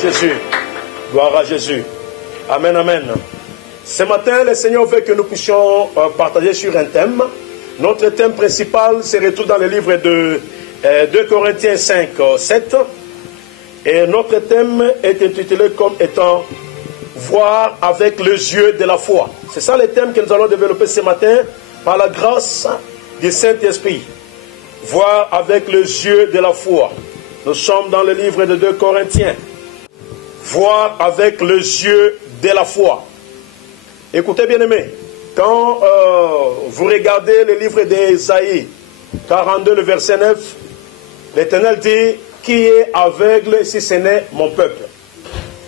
Jésus. Gloire à Jésus. Amen, amen. Ce matin, le Seigneur veut que nous puissions partager sur un thème. Notre thème principal se retrouve dans le livre de 2 Corinthiens 5, 7. Et notre thème est intitulé comme étant « Voir avec les yeux de la foi ». C'est ça le thème que nous allons développer ce matin par la grâce du Saint-Esprit. Voir avec les yeux de la foi. Nous sommes dans le livre de 2 Corinthiens. Voir avec les yeux de la foi. Écoutez bien aimés, quand vous regardez le livre d'Ésaïe 42, le verset 9, l'Éternel dit « Qui est aveugle si ce n'est mon peuple ?»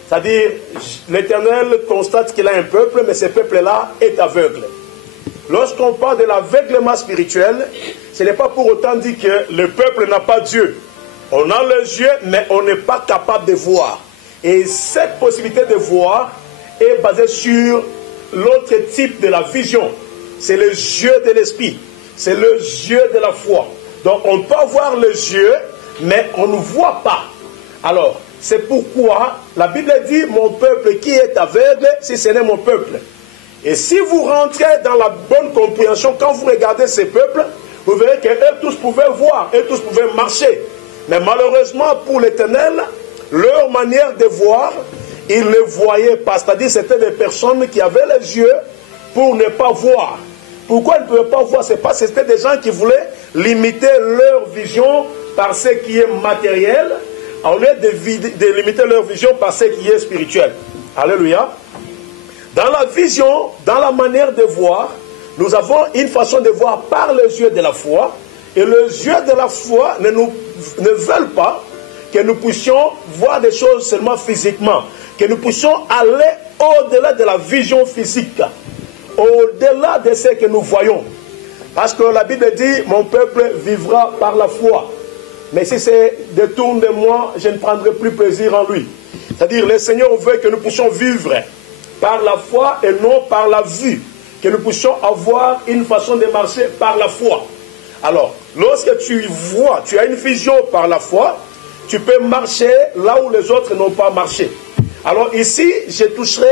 C'est-à-dire, l'Éternel constate qu'il a un peuple, mais ce peuple-là est aveugle. Lorsqu'on parle de l'aveuglement spirituel, ce n'est pas pour autant dire que le peuple n'a pas Dieu. On a les yeux, mais on n'est pas capable de voir. Et cette possibilité de voir est basée sur l'autre type de la vision. C'est les yeux de l'esprit. C'est les yeux de la foi. Donc on peut avoir les yeux, mais on ne voit pas. Alors, c'est pourquoi la Bible dit « Mon peuple qui est aveugle, si ce n'est mon peuple ». Et si vous rentrez dans la bonne compréhension, quand vous regardez ces peuples, vous verrez qu'eux tous pouvaient voir, eux tous pouvaient marcher. Mais malheureusement pour l'Éternel, leur manière de voir, ils ne voyaient pas. C'est-à-dire c'était des personnes qui avaient les yeux pour ne pas voir. Pourquoi ils ne pouvaient pas voir? C'est parce que c'était des gens qui voulaient limiter leur vision par ce qui est matériel, au lieu de limiter leur vision par ce qui est spirituel. Alléluia. Dans la vision, dans la manière de voir, nous avons une façon de voir par les yeux de la foi. Et les yeux de la foi ne veulent pas que nous puissions voir des choses seulement physiquement. Que nous puissions aller au-delà de la vision physique. Au-delà de ce que nous voyons. Parce que la Bible dit, mon peuple vivra par la foi. Mais si c'est détourne de moi, je ne prendrai plus plaisir en lui. C'est-à-dire, le Seigneur veut que nous puissions vivre par la foi et non par la vue. Que nous puissions avoir une façon de marcher par la foi. Alors, lorsque tu vois, tu as une vision par la foi, tu peux marcher là où les autres n'ont pas marché. Alors ici, je toucherai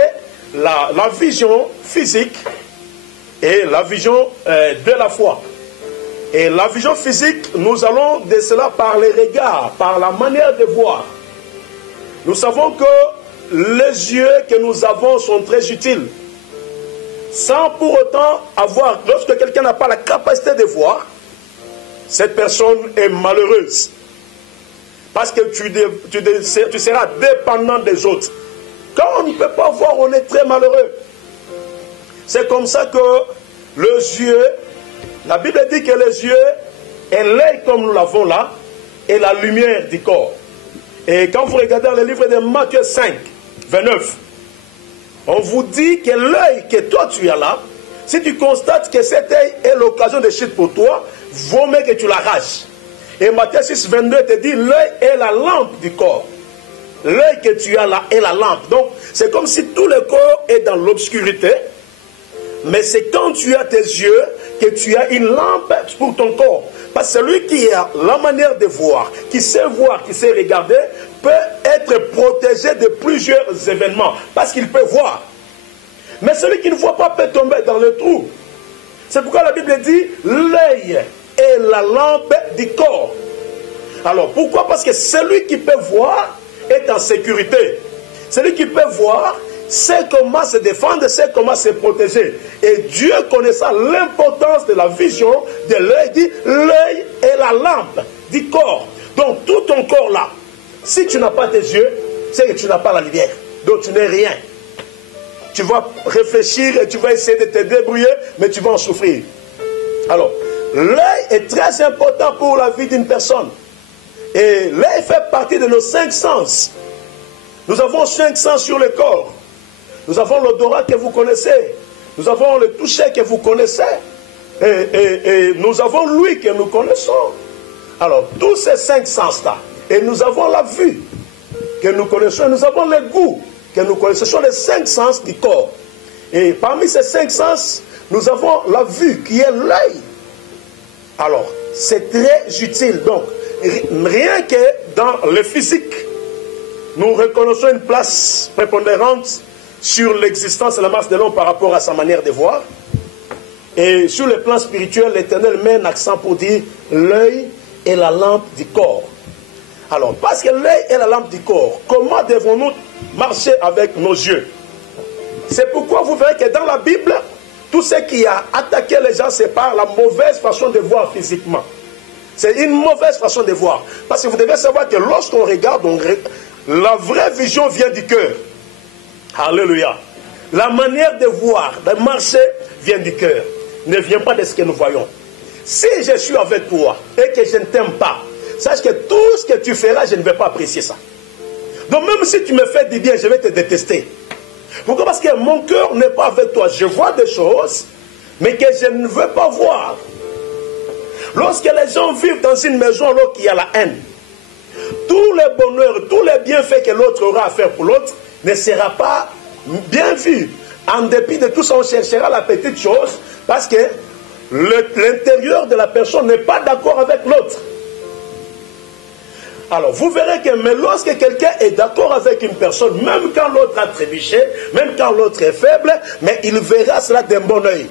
la vision physique et la vision de la foi. Et la vision physique, nous allons de cela par les regards, par la manière de voir. Nous savons que les yeux que nous avons sont très utiles. Sans pour autant avoir, lorsque quelqu'un n'a pas la capacité de voir, cette personne est malheureuse. Parce que tu seras dépendant des autres. Quand on ne peut pas voir, on est très malheureux. C'est comme ça que les yeux, la Bible dit que les yeux et l'œil comme nous l'avons là, est la lumière du corps. Et quand vous regardez dans le livre de Matthieu 5, 29, on vous dit que l'œil que toi tu as là, si tu constates que cet œil est l'occasion de chute pour toi, vaut mieux que tu l'arraches. Et Matthieu 6, 22 te dit, l'œil est la lampe du corps. L'œil que tu as là est la lampe. Donc, c'est comme si tout le corps est dans l'obscurité. Mais c'est quand tu as tes yeux que tu as une lampe pour ton corps. Parce que celui qui a la manière de voir, qui sait regarder, peut être protégé de plusieurs événements. Parce qu'il peut voir. Mais celui qui ne voit pas peut tomber dans le trou. C'est pourquoi la Bible dit, l'œil est la lampe du corps. Alors, pourquoi? Parce que celui qui peut voir est en sécurité. Celui qui peut voir sait comment se défendre, sait comment se protéger. Et Dieu, connaissant l'importance de la vision de l'œil, dit l'œil est la lampe du corps. Donc, tout ton corps là, si tu n'as pas tes yeux, c'est que tu n'as pas la lumière. Donc, tu n'es rien. Tu vas réfléchir et tu vas essayer de te débrouiller, mais tu vas en souffrir. Alors, l'œil est très important pour la vie d'une personne. Et l'œil fait partie de nos 5 sens. Nous avons 5 sens sur le corps. Nous avons l'odorat que vous connaissez. Nous avons le toucher que vous connaissez. Et nous avons l'ouïe que nous connaissons. Alors, tous ces 5 sens-là. Et nous avons la vue que nous connaissons. Et nous avons le goût que nous connaissons. Ce sont les 5 sens du corps. Et parmi ces 5 sens, nous avons la vue qui est l'œil. Alors, c'est très utile. Donc, rien que dans le physique, nous reconnaissons une place prépondérante sur l'existence et la marche de l'homme par rapport à sa manière de voir. Et sur le plan spirituel, l'Éternel met un accent pour dire l'œil est la lampe du corps. Alors, parce que l'œil est la lampe du corps, comment devons-nous marcher avec nos yeux? C'est pourquoi vous verrez que dans la Bible, tout ce qui a attaqué les gens, c'est par la mauvaise façon de voir physiquement. C'est une mauvaise façon de voir. Parce que vous devez savoir que lorsqu'on regarde, la vraie vision vient du cœur. Alléluia. La manière de voir, de marcher, vient du cœur. Ne vient pas de ce que nous voyons. Si je suis avec toi et que je ne t'aime pas, sache que tout ce que tu feras, je ne vais pas apprécier ça. Donc même si tu me fais du bien, je vais te détester. Pourquoi? Parce que mon cœur n'est pas avec toi. Je vois des choses, mais que je ne veux pas voir. Lorsque les gens vivent dans une maison alors qu'il y a la haine, tout le bonheur, tous les bienfaits que l'autre aura à faire pour l'autre ne sera pas bien vu. En dépit de tout ça, on cherchera la petite chose parce que l'intérieur de la personne n'est pas d'accord avec l'autre. Alors, vous verrez que mais lorsque quelqu'un est d'accord avec une personne, même quand l'autre a trébuché, même quand l'autre est faible, mais il verra cela d'un bon oeil.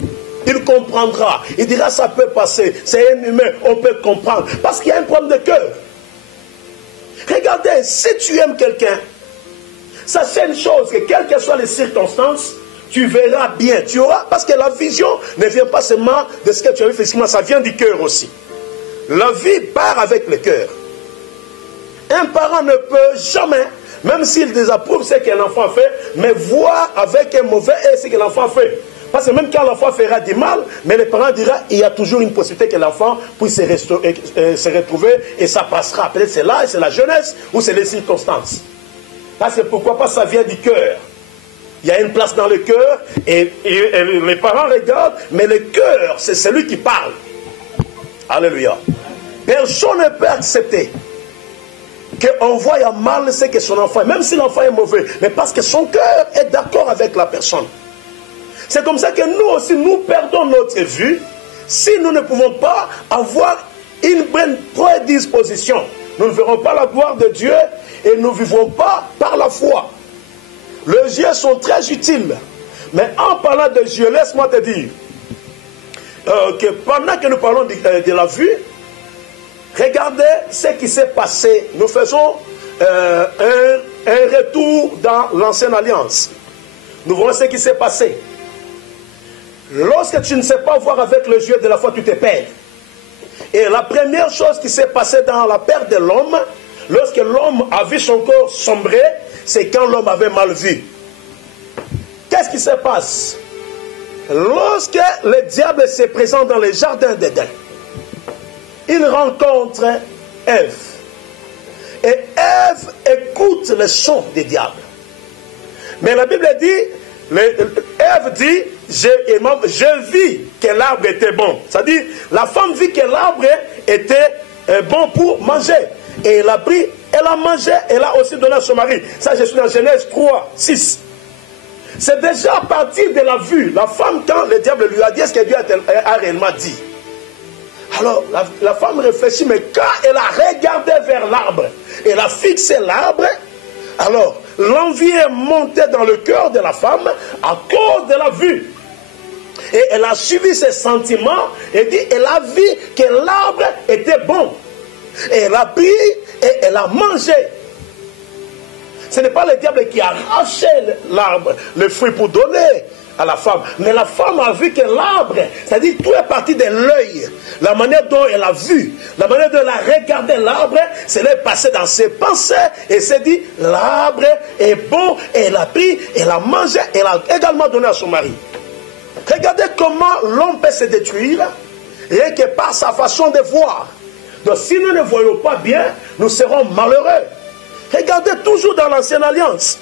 Il comprendra. Il dira, ça peut passer. C'est un humain, on peut comprendre. Parce qu'il y a un problème de cœur. Regardez, si tu aimes quelqu'un, sachez une chose, que quelles que soient les circonstances, tu verras bien. Tu auras, parce que la vision ne vient pas seulement de ce que tu as vu physiquement, ça vient du cœur aussi. La vie part avec le cœur. Un parent ne peut jamais, même s'il désapprouve ce que l'enfant fait, mais voir avec un mauvais œil ce que l'enfant fait. Parce que même quand l'enfant fera du mal, mais le parent dira, il y a toujours une possibilité que l'enfant puisse se retrouver et ça passera. Peut-être c'est là, c'est la jeunesse ou c'est les circonstances. Parce que pourquoi pas, ça vient du cœur. Il y a une place dans le cœur et les parents regardent, mais le cœur, c'est celui qui parle. Alléluia. Personne ne peut accepter qu'on voit mal ce que son enfant est, même si l'enfant est mauvais, mais parce que son cœur est d'accord avec la personne. C'est comme ça que nous aussi, nous perdons notre vue si nous ne pouvons pas avoir une bonne prédisposition. Nous ne verrons pas la gloire de Dieu et nous ne vivrons pas par la foi. Les yeux sont très utiles. Mais en parlant de yeux, laisse-moi te dire que pendant que nous parlons de la vue, regardez ce qui s'est passé. Nous faisons un retour dans l'ancienne alliance. Nous voyons ce qui s'est passé. Lorsque tu ne sais pas voir avec les yeux de la foi, tu te perds. Et la première chose qui s'est passée dans la perte de l'homme, lorsque l'homme a vu son corps sombrer, c'est quand l'homme avait mal vu. Qu'est-ce qui se passe? Lorsque le diable se présente dans le jardin d'Éden, il rencontre Ève. Et Ève écoute le son du diable. Mais la Bible dit, Ève dit, je vis que l'arbre était bon. C'est-à-dire, la femme vit que l'arbre était bon pour manger. Et elle a pris, elle a mangé, elle a aussi donné à son mari. Ça, je suis dans Genèse 3, 6. C'est déjà à partir de la vue. La femme, quand le diable lui a dit ce que Dieu a réellement dit. Alors, la femme réfléchit, mais quand elle a regardé vers l'arbre, elle a fixé l'arbre, alors, l'envie est montée dans le cœur de la femme à cause de la vue. Et elle a suivi ses sentiments et dit, elle a vu que l'arbre était bon. Et elle a pris et elle a mangé. Ce n'est pas le diable qui a arraché l'arbre, le fruit pour donner à la femme. Mais la femme a vu que l'arbre, c'est-à-dire tout est parti de l'œil. La manière dont elle a vu, la manière dont elle a regardé l'arbre, cela est passé dans ses pensées et s'est dit, l'arbre est bon, et elle a pris, elle a mangé, elle a également donné à son mari. Regardez comment l'homme peut se détruire, rien que par sa façon de voir. Donc si nous ne voyons pas bien, nous serons malheureux. Regardez toujours dans l'ancienne alliance.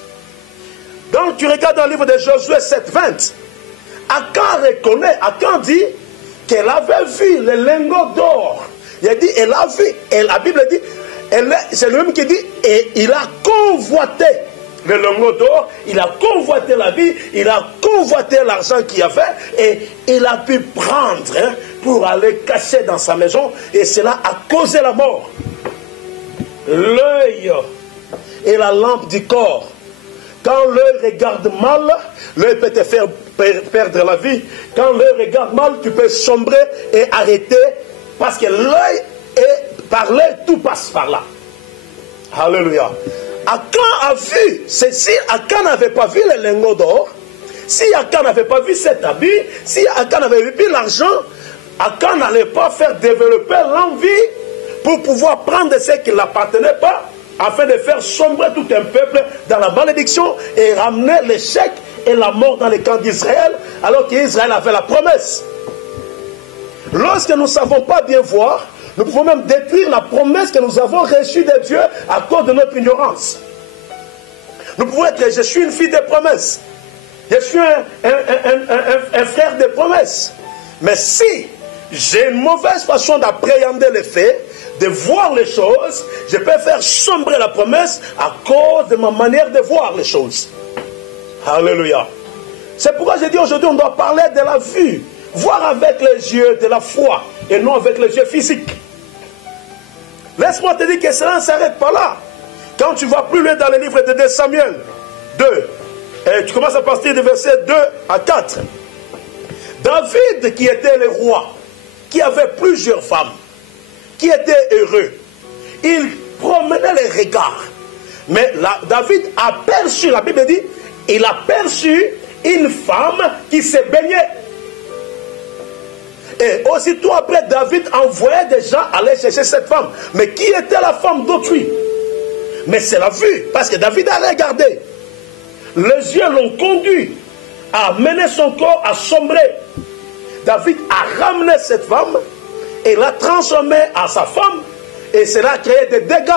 Donc tu regardes dans le livre de Josué 7:20. Akan reconnaît, Akan dit qu'elle avait vu le lingot d'or. Il a dit, elle a vu, et la Bible dit, c'est le même qui dit, et il a convoité le lingot d'or, il a convoité la vie, il a convoité l'argent qu'il avait, et il a pu prendre pour aller cacher dans sa maison, et cela a causé la mort. L'œil est la lampe du corps. Quand l'œil regarde mal, l'œil peut te faire perdre la vie. Quand l'œil regarde mal, tu peux sombrer et arrêter. Parce que l'œil est par l'œil, tout passe par là. Alléluia. Akan a vu, c'est si Akan n'avait pas vu les lingots d'or, si Akan n'avait pas vu cet habit, si Akan n'avait vu l'argent, Akan n'allait pas faire développer l'envie pour pouvoir prendre ce qui ne l'appartenait pas, afin de faire sombrer tout un peuple dans la malédiction et ramener l'échec et la mort dans les camps d'Israël, alors qu'Israël avait la promesse. Lorsque nous ne savons pas bien voir, nous pouvons même détruire la promesse que nous avons reçue de Dieu à cause de notre ignorance. Nous pouvons être, je suis une fille de promesses. Je suis un frère de promesses. Mais si j'ai une mauvaise façon d'appréhender les faits, de voir les choses, je peux faire sombrer la promesse à cause de ma manière de voir les choses. Alléluia. C'est pourquoi j'ai dit aujourd'hui, on doit parler de la vue. Voir avec les yeux de la foi et non avec les yeux physiques. Laisse-moi te dire que cela ne s'arrête pas là. Quand tu vas plus loin dans le livre de 2 Samuel 2, et tu commences à partir du verset 2 à 4. David, qui était le roi, qui avait plusieurs femmes, qui était heureux, il promenait les regards. Mais David a perçu, la Bible dit, il a perçu une femme qui se baignait. Et aussitôt après, David envoyait des gens aller chercher cette femme. Mais qui était la femme d'autrui? Mais c'est la vue, parce que David a regardé. Les yeux l'ont conduit à mener son corps à sombrer. David a ramené cette femme et l'a transformée en sa femme. Et cela a créé des dégâts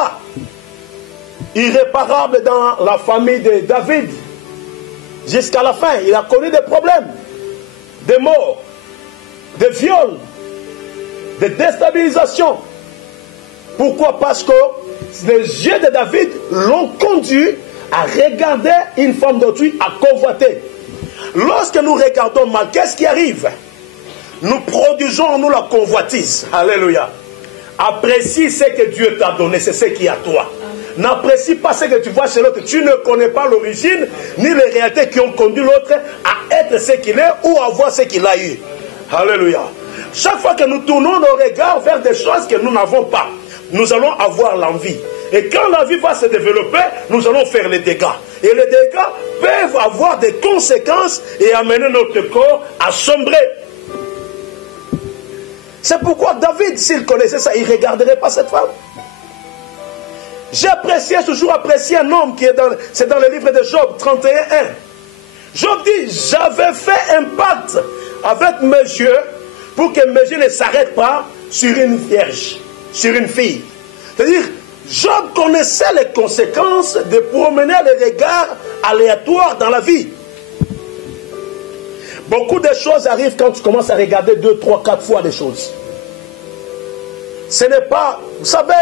irréparables dans la famille de David. Jusqu'à la fin, il a connu des problèmes, des morts, des viols, des déstabilisations. Pourquoi? Parce que les yeux de David l'ont conduit à regarder une femme d'autrui, à convoiter. Lorsque nous regardons mal, qu'est-ce qui arrive? Nous produisons en nous la convoitise. Alléluia. Apprécie ce que Dieu t'a donné, c'est ce qui est à toi. N'apprécie pas ce que tu vois chez l'autre. Tu ne connais pas l'origine, ni les réalités qui ont conduit l'autre à être ce qu'il est ou à avoir ce qu'il a eu. Alléluia. Chaque fois que nous tournons nos regards vers des choses que nous n'avons pas, nous allons avoir l'envie. Et quand la vie va se développer, nous allons faire les dégâts. Et les dégâts peuvent avoir des conséquences et amener notre corps à sombrer. C'est pourquoi David, s'il connaissait ça, il ne regarderait pas cette femme. J'ai toujours apprécié un homme qui est c'est dans le livre de Job 31:1. Job dit, j'avais fait un pacte avec mes yeux pour que mes yeux ne s'arrêtent pas sur une vierge, sur une fille. C'est-à-dire, Job connaissait les conséquences de promener les regards aléatoires dans la vie. Beaucoup de choses arrivent quand tu commences à regarder 2, 3, 4 fois des choses. Ce n'est pas, vous savez,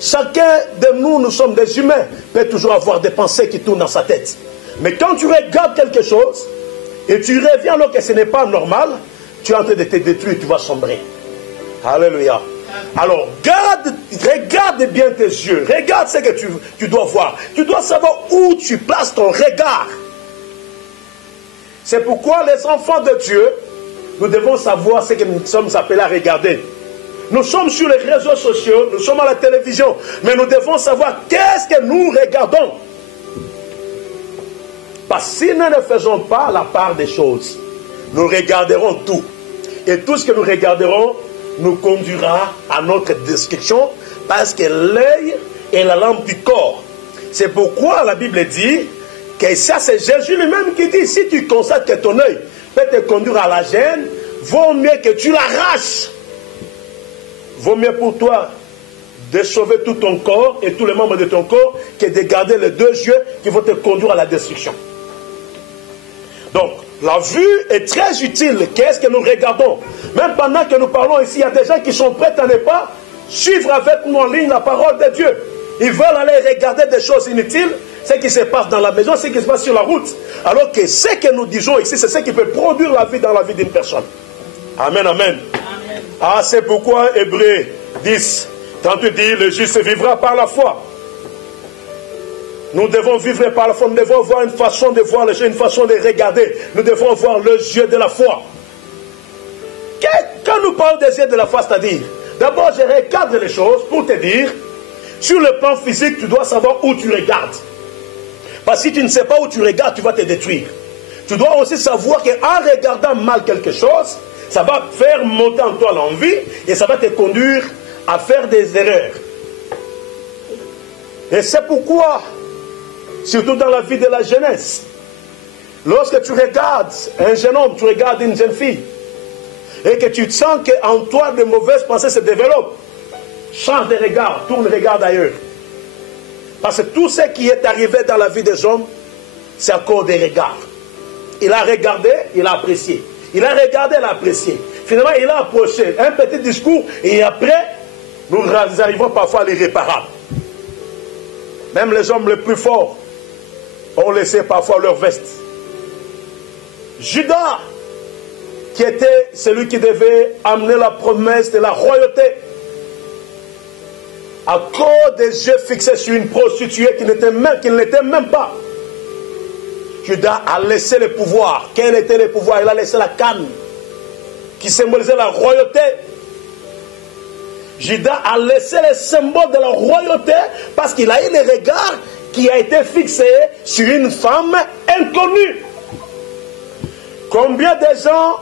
chacun de nous, nous sommes des humains, peut toujours avoir des pensées qui tournent dans sa tête. Mais quand tu regardes quelque chose, et tu reviens alors que ce n'est pas normal, tu es en train de te détruire, tu vas sombrer. Alléluia. Alors, regarde bien tes yeux, regarde ce que tu dois voir. Tu dois savoir où tu places ton regard. C'est pourquoi les enfants de Dieu, nous devons savoir ce que nous sommes appelés à regarder. Nous sommes sur les réseaux sociaux, nous sommes à la télévision, mais nous devons savoir qu'est-ce que nous regardons. Parce que si nous ne faisons pas la part des choses, nous regarderons tout. Et tout ce que nous regarderons nous conduira à notre destruction, parce que l'œil est la lampe du corps. C'est pourquoi la Bible dit que ça, c'est Jésus lui-même qui dit, si tu constates que ton œil peut te conduire à la gêne, vaut mieux que tu l'arraches. Vaut mieux pour toi de sauver tout ton corps et tous les membres de ton corps que de garder les 2 yeux qui vont te conduire à la destruction. Donc, la vue est très utile. Qu'est-ce que nous regardons? Même pendant que nous parlons ici, il y a des gens qui sont prêts à ne pas suivre avec nous en ligne la parole de Dieu. Ils veulent aller regarder des choses inutiles, ce qui se passe dans la maison, ce qui se passe sur la route. Alors que ce que nous disons ici, c'est ce qui peut produire la vie dans la vie d'une personne. Amen, amen. Ah, c'est pourquoi Hébreux 10, 38 dit, le juste vivra par la foi. Nous devons vivre par la foi, nous devons avoir une façon de voir les choses, une façon de regarder. Nous devons avoir les yeux de la foi. Quand nous parlons des yeux de la foi, c'est-à-dire, d'abord je regarde les choses pour te dire, sur le plan physique, tu dois savoir où tu regardes. Parce que si tu ne sais pas où tu regardes, tu vas te détruire. Tu dois aussi savoir qu'en regardant mal quelque chose, ça va faire monter en toi l'envie et ça va te conduire à faire des erreurs. Et c'est pourquoi, surtout dans la vie de la jeunesse, lorsque tu regardes un jeune homme, tu regardes une jeune fille, et que tu sens qu'en toi de mauvaises pensées se développent, change de regard, tourne le regard ailleurs. Parce que tout ce qui est arrivé dans la vie des hommes, c'est à cause des regards. Il a regardé, il a apprécié. Il a regardé, il a apprécié. Finalement, il a approché un petit discours et après, nous arrivons parfois à l'irréparable. Même les hommes les plus forts ont laissé parfois leur veste. Judas, qui était celui qui devait amener la promesse de la royauté, à cause des yeux fixés sur une prostituée qui n'était même pas. Judas a laissé le pouvoir. Quel était le pouvoir? Il a laissé la canne qui symbolisait la royauté. Judas a laissé le symbole de la royauté parce qu'il a eu le regard qui a été fixé sur une femme inconnue. Combien de gens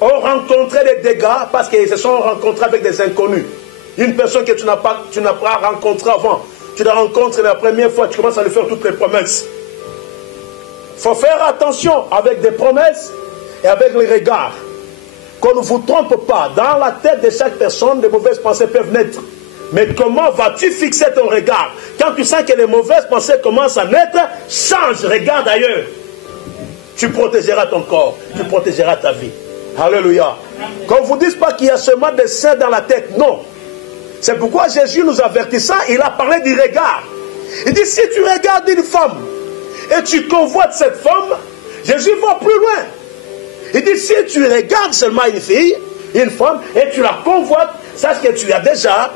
ont rencontré des dégâts parce qu'ils se sont rencontrés avec des inconnus? Une personne que tu n'as pas rencontrée avant, tu la rencontres la première fois, tu commences à lui faire toutes les promesses. Il faut faire attention avec des promesses et avec les regards. Qu'on ne vous trompe pas, dans la tête de chaque personne, de mauvaises pensées peuvent naître. Mais comment vas-tu fixer ton regard? Quand tu sens que les mauvaises pensées commencent à naître, change, regarde ailleurs. Tu protégeras ton corps, tu protégeras ta vie. Alléluia. Qu'on ne vous dise pas qu'il y a seulement des saints dans la tête, non. C'est pourquoi Jésus nous avertissant, il a parlé du regard. Il dit, si tu regardes une femme et tu convoites cette femme, Jésus va plus loin. Il dit, si tu regardes seulement une fille, une femme, et tu la convoites, sache que tu as déjà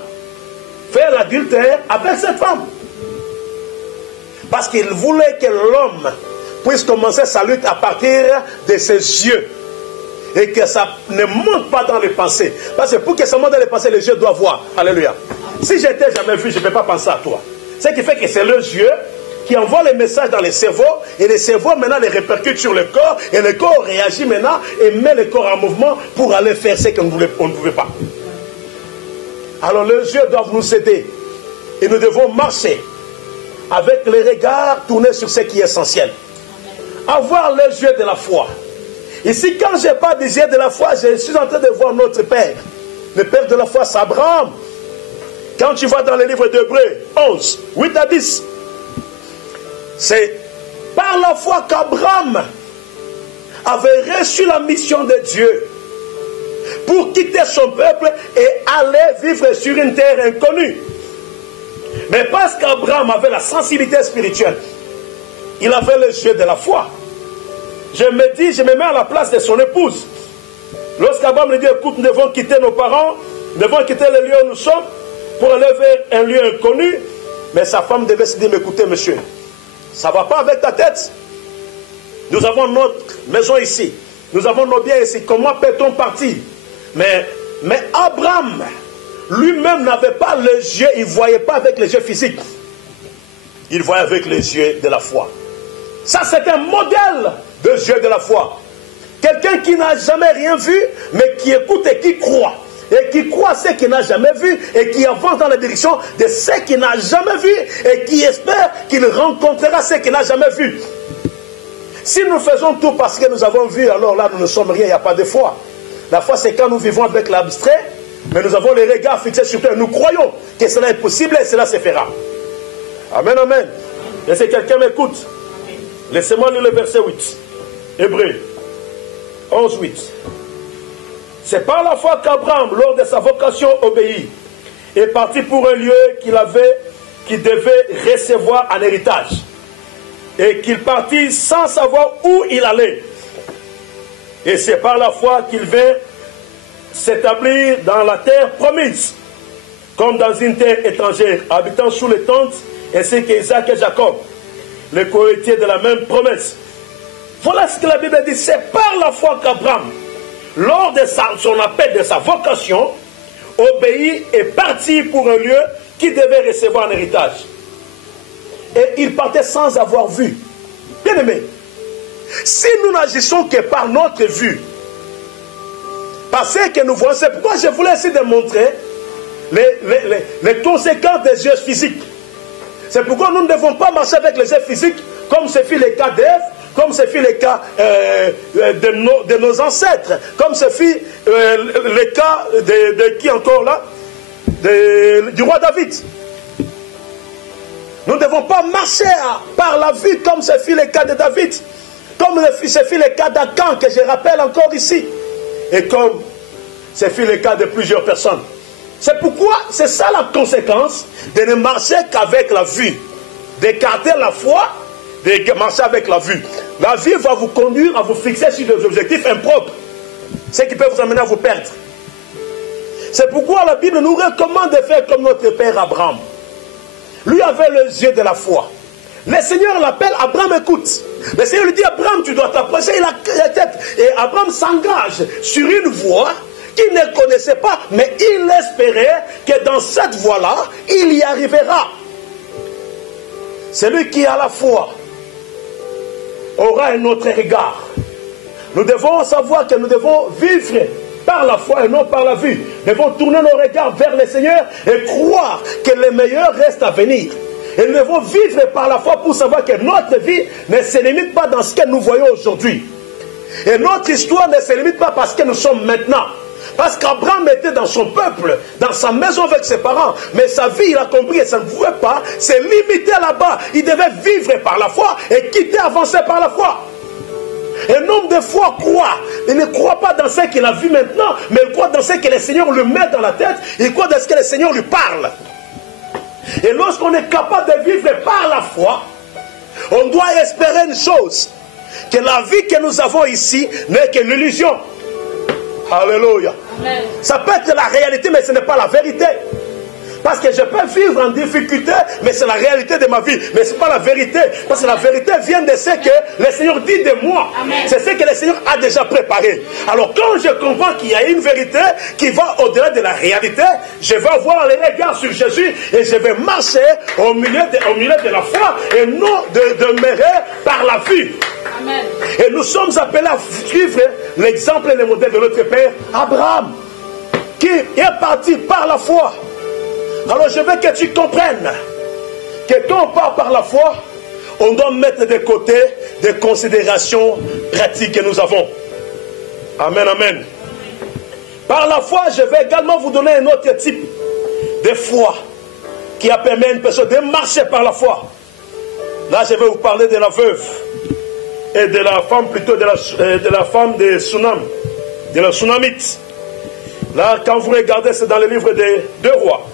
fait l'adultère avec cette femme. Parce qu'il voulait que l'homme puisse commencer sa lutte à partir de ses yeux. Et que ça ne monte pas dans les pensées. Parce que pour que ça monte dans les pensées, les yeux doivent voir. Alléluia. Si je t'ai jamais vu, je ne vais pas penser à toi. Ce qui fait que c'est les yeux qui envoient les messages dans les cerveaux. Et les cerveaux maintenant les répercutent sur le corps. Et le corps réagit maintenant et met le corps en mouvement pour aller faire ce qu'on ne pouvait pas. Alors les yeux doivent nous aider. Et nous devons marcher avec les regards tournés sur ce qui est essentiel. Avoir les yeux de la foi. Ici, quand je parle des yeux de la foi, je suis en train de voir notre Père. Le Père de la foi, c'est Abraham. Quand tu vas dans le livre d'Hébreux 11, 8 à 10, c'est par la foi qu'Abraham avait reçu la mission de Dieu pour quitter son peuple et aller vivre sur une terre inconnue. Mais parce qu'Abraham avait la sensibilité spirituelle, il avait les yeux de la foi. Je me mets à la place de son épouse. Lorsqu'Abraham lui dit, écoute, nous devons quitter nos parents, nous devons quitter le lieu où nous sommes, pour aller vers un lieu inconnu. Mais sa femme devait se dire, mais écoutez, monsieur, ça ne va pas avec ta tête. Nous avons notre maison ici. Nous avons nos biens ici. Comment peut-on partir? Mais Abraham, lui-même n'avait pas les yeux, il ne voyait pas avec les yeux physiques. Il voyait avec les yeux de la foi. Ça, c'est un modèle de yeux de la foi. Quelqu'un qui n'a jamais rien vu, mais qui écoute et qui croit. Et qui croit ce qu'il n'a jamais vu, et qui avance dans la direction de ce qu'il n'a jamais vu, et qui espère qu'il rencontrera ce qu'il n'a jamais vu. Si nous faisons tout parce que nous avons vu, alors là, nous ne sommes rien, il n'y a pas de foi. La foi, c'est quand nous vivons avec l'abstrait, mais nous avons les regards fixés sur terre. Nous croyons que cela est possible et cela se fera. Amen, amen. Et si quelqu'un m'écoute, laissez-moi lire le verset 8. Hébreux 11, 8. C'est par la foi qu'Abraham, lors de sa vocation, obéit. Est parti pour un lieu qu'il devait recevoir en héritage. Et qu'il partit sans savoir où il allait. Et c'est par la foi qu'il vint s'établir dans la terre promise, comme dans une terre étrangère, habitant sous les tentes ainsi qu'Isaac et Jacob, les cohéritiers de la même promesse. Voilà ce que la Bible dit. C'est par la foi qu'Abraham, lors de son appel, de sa vocation, obéit et partit pour un lieu qu'il devait recevoir en héritage. Et il partait sans avoir vu. Bien aimé, si nous n'agissons que par notre vue, par ce que nous voyons, c'est pourquoi je voulais essayer de montrer les conséquences des yeux physiques. C'est pourquoi nous ne devons pas marcher avec les yeux physiques, comme ce fut le cas d'Ève, comme ce fut le cas de nos ancêtres, comme ce fut le cas de qui encore là, du roi David. Nous ne devons pas marcher par la vue comme ce fut le cas de David, comme ce fut le cas d'Akan, que je rappelle encore ici, et comme ce fut le cas de plusieurs personnes. C'est pourquoi, c'est ça la conséquence de ne marcher qu'avec la vue, d'écarter la foi, de marcher avec la vue. La vue va vous conduire à vous fixer sur des objectifs impropres, ce qui peut vous amener à vous perdre. C'est pourquoi la Bible nous recommande de faire comme notre père Abraham. Lui avait les yeux de la foi. Le Seigneur l'appelle, Abraham écoute. Le Seigneur lui dit, Abraham, tu dois t'approcher. Il a la tête. Et Abraham s'engage sur une voie qu'il ne connaissait pas, mais il espérait que dans cette voie-là, il y arrivera. Celui qui a la foi aura un autre regard. Nous devons savoir que nous devons vivre par la foi et non par la vue. Nous devons tourner nos regards vers le Seigneur et croire que le meilleur reste à venir. Et nous devons vivre par la foi pour savoir que notre vie ne se limite pas dans ce que nous voyons aujourd'hui. Et notre histoire ne se limite pas parce que nous sommes maintenant. Parce qu'Abraham était dans son peuple, dans sa maison avec ses parents. Mais sa vie, il a compris que ça ne pouvait pas se limiter là-bas. Il devait vivre par la foi et quitter, avancer par la foi. Un homme de foi croit. Il ne croit pas dans ce qu'il a vu maintenant, mais il croit dans ce que le Seigneur lui met dans la tête. Il croit dans ce que le Seigneur lui parle. Et lorsqu'on est capable de vivre par la foi, on doit espérer une chose, que la vie que nous avons ici n'est que l'illusion. Alléluia. Amen. Ça peut être la réalité, mais ce n'est pas la vérité. Parce que je peux vivre en difficulté, mais c'est la réalité de ma vie. Mais ce n'est pas la vérité. Parce que la vérité vient de ce que le Seigneur dit de moi. C'est ce que le Seigneur a déjà préparé. Alors quand je comprends qu'il y a une vérité qui va au-delà de la réalité, je vais avoir les regards sur Jésus et je vais marcher au milieu de la foi et non de demeurer par la vue. Amen. Et nous sommes appelés à suivre l'exemple et le modèle de notre Père Abraham, qui est parti par la foi. Alors je veux que tu comprennes que quand on part par la foi, on doit mettre de côté des considérations pratiques que nous avons. Amen, amen. Par la foi, je vais également vous donner un autre type de foi qui a permis à une personne de marcher par la foi. Là, je vais vous parler de la veuve et de la femme, plutôt de la femme de Sunam, de la Sunamite. Là, quand vous regardez, c'est dans le livre des 2 rois.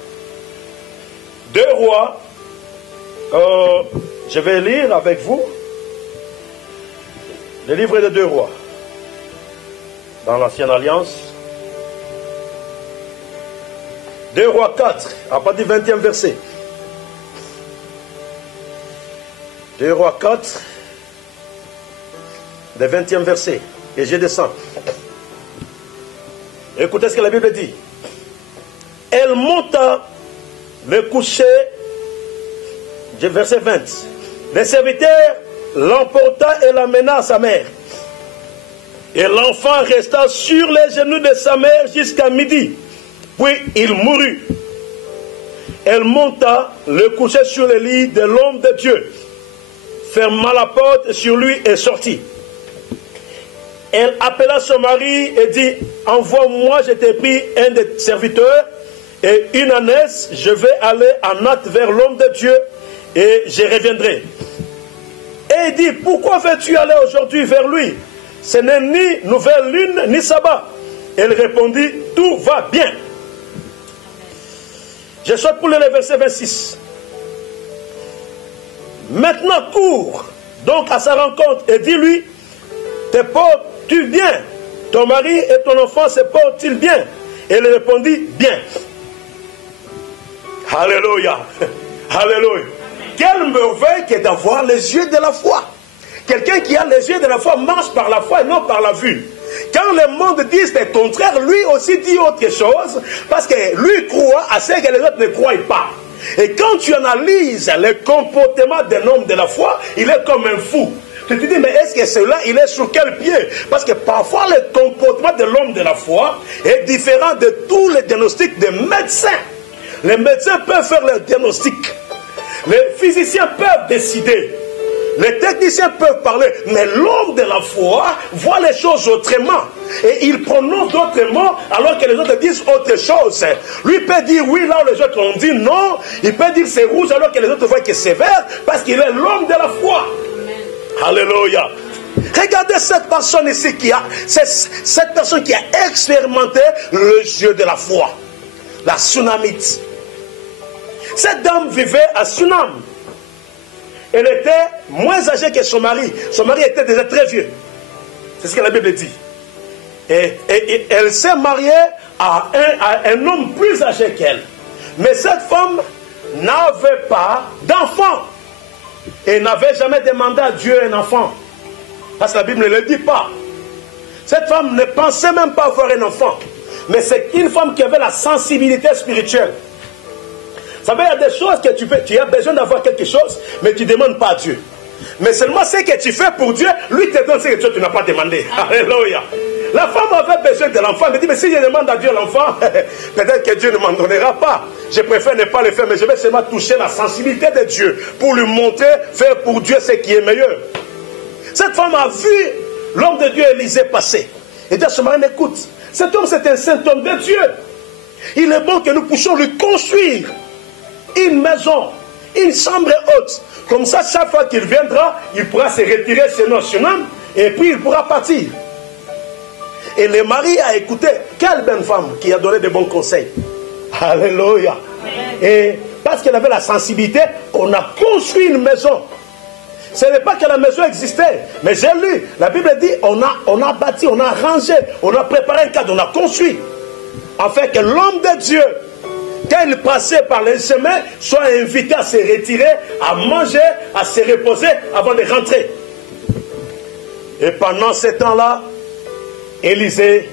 2 rois, je vais lire avec vous le livre des 2 rois dans l'Ancienne Alliance. 2 rois 4, à partir du 20e verset. 2 rois 4, le 20e verset. Et je descends. Écoutez ce que la Bible dit. Elle monta le coucher, verset 20. Le serviteur l'emporta et l'amena à sa mère. Et l'enfant resta sur les genoux de sa mère jusqu'à midi. Puis il mourut. Elle monta le coucher sur le lit de l'homme de Dieu, ferma la porte sur lui et sortit. Elle appela son mari et dit, envoie-moi, je t'ai pris un des serviteurs et une ânesse, je vais aller en hâte vers l'homme de Dieu et je reviendrai. Et il dit, pourquoi veux-tu aller aujourd'hui vers lui? Ce n'est ni nouvelle lune ni sabbat. Elle répondit, tout va bien. Je saute pour le verset 26. Maintenant cours donc à sa rencontre et dis-lui, te portes-tu bien? Ton mari et ton enfant se portent-ils bien? Elle répondit, bien. Alléluia. Alléluia. quelle merveille que d'avoir les yeux de la foi. Quelqu'un qui a les yeux de la foi marche par la foi et non par la vue. Quand le monde dit le contraire, lui aussi dit autre chose, parce que lui croit à ce que les autres ne croient pas. Et quand tu analyses le comportement d'un homme de la foi, il est comme un fou. Tu te dis, mais est-ce que celui-là, il est sur quel pied? Parce que parfois, le comportement de l'homme de la foi est différent de tous les diagnostics des médecins. Les médecins peuvent faire leur diagnostic. Les physiciens peuvent décider. Les techniciens peuvent parler. Mais l'homme de la foi voit les choses autrement. Et il prononce d'autres mots alors que les autres disent autre chose. Lui peut dire oui là où les autres ont dit non. Il peut dire c'est rouge alors que les autres voient que c'est vert. Parce qu'il est l'homme de la foi. Alléluia. Regardez cette personne ici cette personne qui a expérimenté le jeu de la foi. La Sunamite. Cette dame vivait à Sunam. Elle était moins âgée que son mari. Son mari était déjà très vieux. C'est ce que la Bible dit. Et elle s'est mariée à un homme plus âgé qu'elle. Mais cette femme n'avait pas d'enfant. Et n'avait jamais demandé à Dieu un enfant. Parce que la Bible ne le dit pas. Cette femme ne pensait même pas avoir un enfant. Mais c'est une femme qui avait la sensibilité spirituelle. Vous savez, il y a des choses que tu as besoin d'avoir quelque chose, mais tu ne demandes pas à Dieu. Mais seulement ce que tu fais pour Dieu, lui te donne ce que tu n'as pas demandé. Alléluia. La femme avait besoin de l'enfant. Elle me dit, mais si je demande à Dieu l'enfant, peut-être que Dieu ne m'en donnera pas. Je préfère ne pas le faire, mais je vais seulement toucher la sensibilité de Dieu pour lui montrer, faire pour Dieu ce qui est meilleur. Cette femme a vu l'homme de Dieu Élisée passer. Et dit à son mari, écoute, cet homme c'est un saint homme de Dieu. Il est bon que nous puissions lui construire une maison, une chambre haute. Comme ça, chaque fois qu'il viendra, il pourra se retirer chez nous, et puis il pourra partir. Et le mari a écouté. Quelle belle femme qui a donné de bons conseils. Alléluia. Et parce qu'elle avait la sensibilité, on a construit une maison. Ce n'est pas que la maison existait, mais j'ai lu, la Bible dit, on a bâti, on a rangé, on a préparé un cadre, on a construit. Afin que l'homme de Dieu, quand il passait par les chemins, soit invité à se retirer, à manger, à se reposer avant de rentrer. Et pendant ce temps-là, Élisée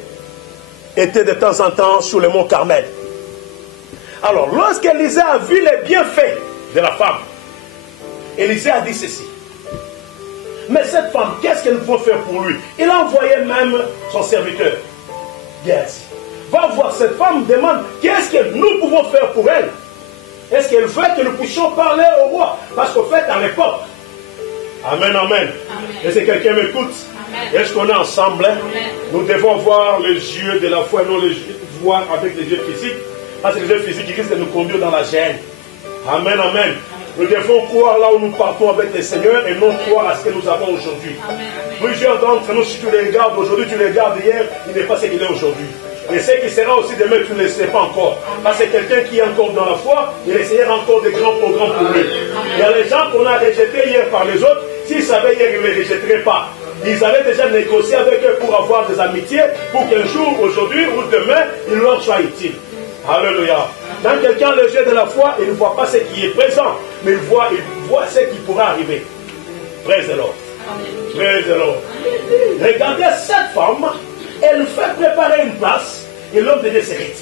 était de temps en temps sur le mont Carmel. Alors, lorsqu'Élisée a vu les bienfaits de la femme, Élisée a dit ceci. Mais cette femme, qu'est-ce qu'elle peut faire pour lui? Il a envoyé même son serviteur. Yes. Va voir cette femme, demande qu'est-ce que nous pouvons faire pour elle. Est-ce qu'elle veut que nous puissions parler au roi? Parce qu'au fait, à l'époque, amen, amen. Est-ce que quelqu'un m'écoute? Est-ce qu'on est ensemble? Nous devons voir les yeux de la foi et non les voir avec les yeux physiques. Parce que les yeux physiques risquent de nous conduire dans la gêne. Amen, amen. Nous devons croire là où nous partons avec le Seigneur et non croire à ce que nous avons aujourd'hui. Plusieurs d'entre nous, si tu les regardes aujourd'hui, tu les regardes hier, il n'est pas ce qu'il est aujourd'hui. Et ce qui sera aussi demain, tu ne le sais pas encore. Parce que quelqu'un qui est encore dans la foi, il essaiera encore des grands programmes pour lui. Il y a les gens qu'on a rejetés hier par les autres, s'ils savaient hier, ils ne les rejetteraient pas. Ils avaient déjà négocié avec eux pour avoir des amitiés, pour qu'un jour, aujourd'hui ou demain, il leur soit utile. Alléluia. Quand quelqu'un a le jeu de la foi, il ne voit pas ce qui est présent, mais il voit ce qui pourra arriver. Praise the Lord. Praise the Lord. Regardez cette femme, elle fait préparer une place, et l'homme de Dieu se retire.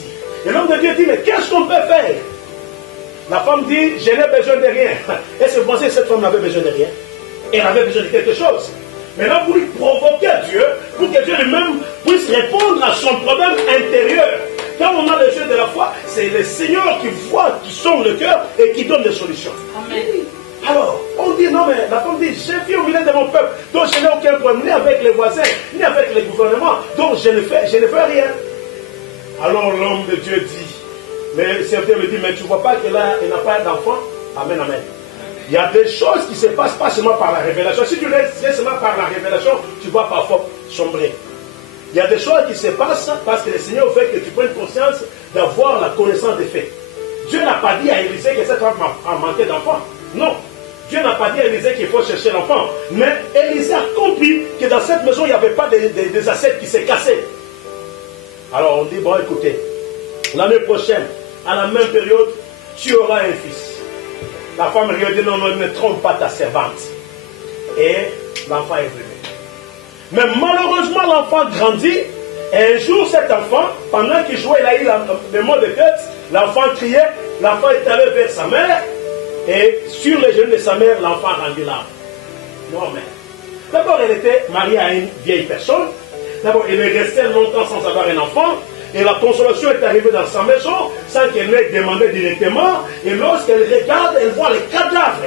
Et l'homme de Dieu dit, mais qu'est-ce qu'on peut faire? La femme dit, je n'ai besoin de rien. Est-ce que vous pensez que cette femme n'avait besoin de rien? Elle avait besoin de quelque chose. Maintenant, vous lui provoquez Dieu, pour que Dieu lui-même puisse répondre à son problème intérieur. Quand on a le jeu de la foi, c'est le Seigneur qui voit, qui sonde le cœur et qui donne des solutions. Amen. Alors, on dit, non mais, la femme dit, j'ai vu au milieu de mon peuple, donc je n'ai aucun problème, ni avec les voisins, ni avec les gouvernements, donc je ne fais rien. Alors l'homme de Dieu dit, mais le serviteur me dit, mais tu ne vois pas qu'elle n'a pas d'enfant? Amen, amen. Il y a des choses qui se passent pas seulement par la révélation. Si tu laisses seulement par la révélation, tu vas parfois sombrer. Il y a des choses qui se passent parce que le Seigneur veut que tu prennes conscience d'avoir la connaissance des faits. Dieu n'a pas dit à Élisée que cette femme a manqué d'enfant. Non. Dieu n'a pas dit à Élisée qu'il faut chercher l'enfant. Mais Élisée a compris que dans cette maison, il n'y avait pas des assiettes qui s'est cassées. Alors on dit, bon écoutez, l'année prochaine, à la même période, tu auras un fils. La femme lui a dit, non, non, ne trompe pas ta servante. Et l'enfant est venu. Mais malheureusement, l'enfant grandit. Et un jour, cet enfant, pendant qu'il jouait, il a eu le mot de tête. L'enfant criait. L'enfant est allé vers sa mère. Et sur les genoux de sa mère, l'enfant a rendu l'âme. Non, mais. D'abord, elle était mariée à une vieille personne. D'abord, elle est restée longtemps sans avoir un enfant. Et la consolation est arrivée dans sa maison sans qu'elle n'ait demandé directement. Et lorsqu'elle regarde, elle voit les cadavres,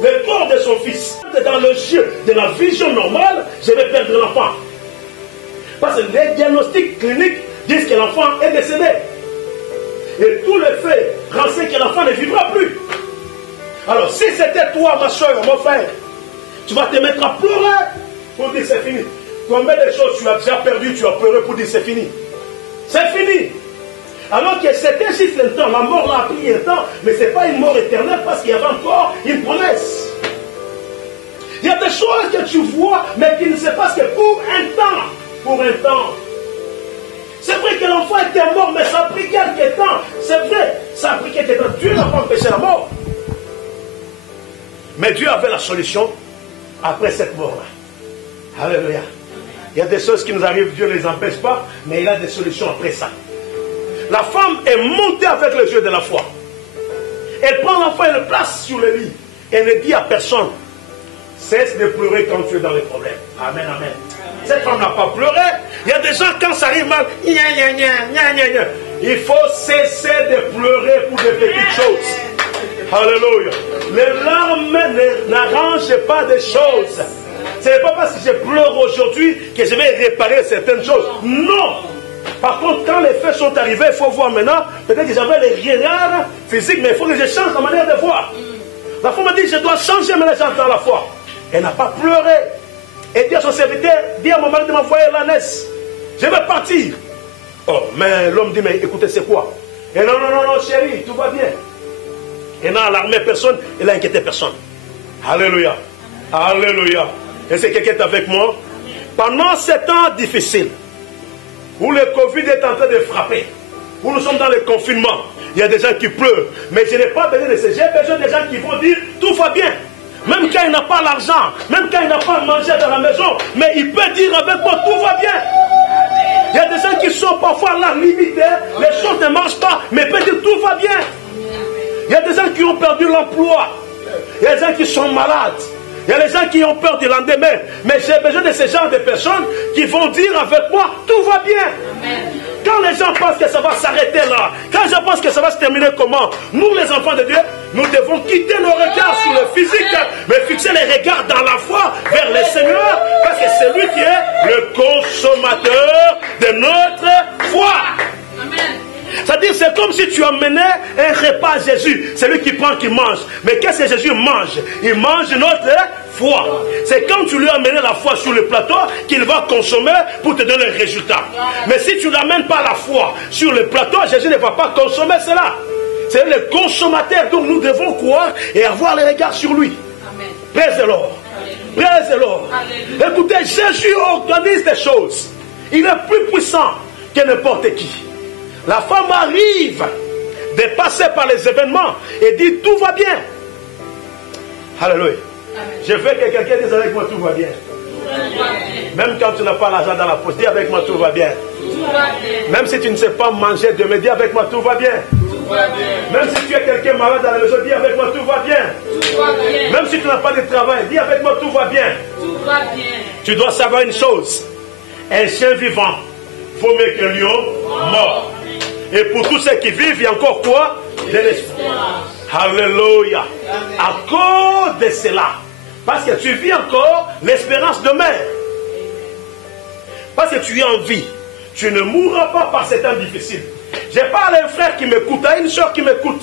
le corps de son fils. Dans le jeu de la vision normale, je vais perdre l'enfant. Parce que les diagnostics cliniques disent que l'enfant est décédé. Et tous les faits renseignent que l'enfant ne vivra plus. Alors, si c'était toi, ma soeur, mon frère, tu vas te mettre à pleurer pour dire c'est fini. Combien de choses tu as déjà perdu, tu as pleuré pour dire c'est fini. C'est fini. Alors que c'était juste le temps, la mort l'a pris un temps, mais ce n'est pas une mort éternelle parce qu'il y avait encore une promesse. Il y a des choses que tu vois, mais qui ne se passent que pour un temps. Pour un temps. C'est vrai que l'enfant était mort, mais ça a pris quelques temps. C'est vrai, ça a pris quelques temps. Dieu n'a pas empêché la mort. Mais Dieu avait la solution après cette mort-là. Alléluia. Il y a des choses qui nous arrivent, Dieu ne les empêche pas, mais il a des solutions après ça. La femme est montée avec les yeux de la foi. Elle prend l'enfant et le place sur le lit. Elle ne dit à personne, cesse de pleurer quand tu es dans les problèmes. Amen, amen. Cette femme n'a pas pleuré. Il y a des gens, quand ça arrive mal, il faut cesser de pleurer pour des petites choses. Alléluia. Les larmes n'arrangent pas des choses. Ce n'est pas parce que je pleure aujourd'hui que je vais réparer certaines choses. Non. Par contre, quand les faits sont arrivés, il faut voir maintenant. Peut-être que j'avais les regards physiques, mais il faut que je change la manière de voir. La femme m'a dit, je dois changer maintenant, j'entends la foi. Elle n'a pas pleuré. Et dit à son serviteur, dit à mon mari de m'envoyer la naisse. Je vais partir. Oh, mais l'homme dit, mais écoutez, c'est quoi? Et non, non, non, non, chérie, tout va bien. Elle n'a alarmé personne, elle n'a inquiété personne. Alléluia. Alléluia. Et c'est quelqu'un qui est avec moi. Pendant ces temps difficiles, où le Covid est en train de frapper, où nous sommes dans le confinement, il y a des gens qui pleurent. Mais je n'ai pas besoin de ces gens, j'ai besoin des gens qui vont dire, tout va bien. Même quand il n'a pas l'argent, même quand il n'a pas à manger dans la maison, mais il peut dire avec moi, tout va bien. Il y a des gens qui sont parfois à la limite, les choses ne marchent pas, mais il peut dire, tout va bien. Il y a des gens qui ont perdu l'emploi. Il y a des gens qui sont malades. Il y a des gens qui ont peur du lendemain. Mais j'ai besoin de ce genre de personnes qui vont dire avec moi, tout va bien. Amen. Quand les gens pensent que ça va s'arrêter là, quand les gens pensent que ça va se terminer comment, nous les enfants de Dieu, nous devons quitter nos regards sur le physique, mais fixer les regards dans la foi vers le Seigneur, parce que c'est lui qui est le consommateur de notre foi. Amen. C'est-à-dire, c'est comme si tu amenais un repas à Jésus. C'est lui qui prend, qui mange. Mais qu'est-ce que Jésus mange? Il mange notre foi. C'est quand tu lui amènes la foi sur le plateau qu'il va consommer pour te donner le résultat. Mais si tu n'amènes pas la foi sur le plateau, Jésus ne va pas consommer cela. C'est le consommateur dont nous devons croire et avoir les regards sur lui. Praise the Lord. Praise the Lord. Écoutez, Jésus organise des choses. Il est plus puissant que n'importe qui. La femme arrive de passer par les événements et dit tout va bien. Alléluia. Je veux que quelqu'un dise avec moi tout va bien. Même quand tu n'as pas l'argent dans la poche, dis avec moi tout va bien. Même si tu ne sais pas manger demain, dis avec moi tout va bien. Même si tu es quelqu'un malade dans la maison, dis avec moi tout va bien. Même si tu n'as pas de travail, dis avec moi tout va bien. Tu dois savoir une chose. Un chien vivant vaut mieux qu'un lion mort. Et pour tous ceux qui vivent, il y a encore quoi? De l'espoir. Alléluia. À cause de cela, parce que tu vis encore l'espérance de mère. Parce que tu es en vie. Tu ne mourras pas par ces temps difficiles. Je parle à un frère qui m'écoute, à une soeur qui m'écoute.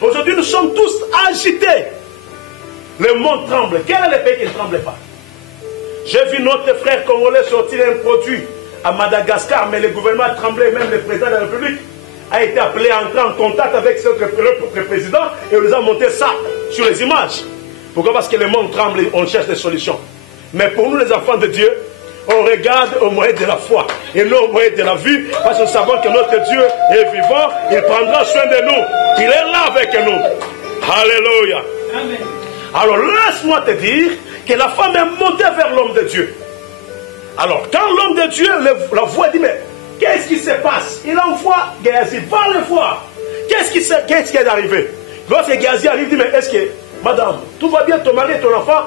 Aujourd'hui, nous sommes tous agités. Le monde tremble. Quel est le pays qui ne tremble pas? J'ai vu notre frère congolais sortir un produit à Madagascar, mais le gouvernement a tremblé, même le président de la République a été appelé à entrer en contact avec le président et on nous a monté ça sur les images. Pourquoi? Parce que le monde tremble et on cherche des solutions. Mais pour nous les enfants de Dieu, on regarde au moyen de la foi et non au moyen de la vue, parce que nous savons que notre Dieu est vivant, il prendra soin de nous, il est là avec nous. Alléluia. Amen. Alors laisse-moi te dire que la femme est montée vers l'homme de Dieu. Alors quand l'homme de Dieu la voit, dit mais qu'est-ce qui se passe? Il envoie Géasi, va le voir. Qu'est-ce qui est arrivé? Lorsque Géasi arrive, il dit mais est-ce que madame, tout va bien, ton mari et ton enfant?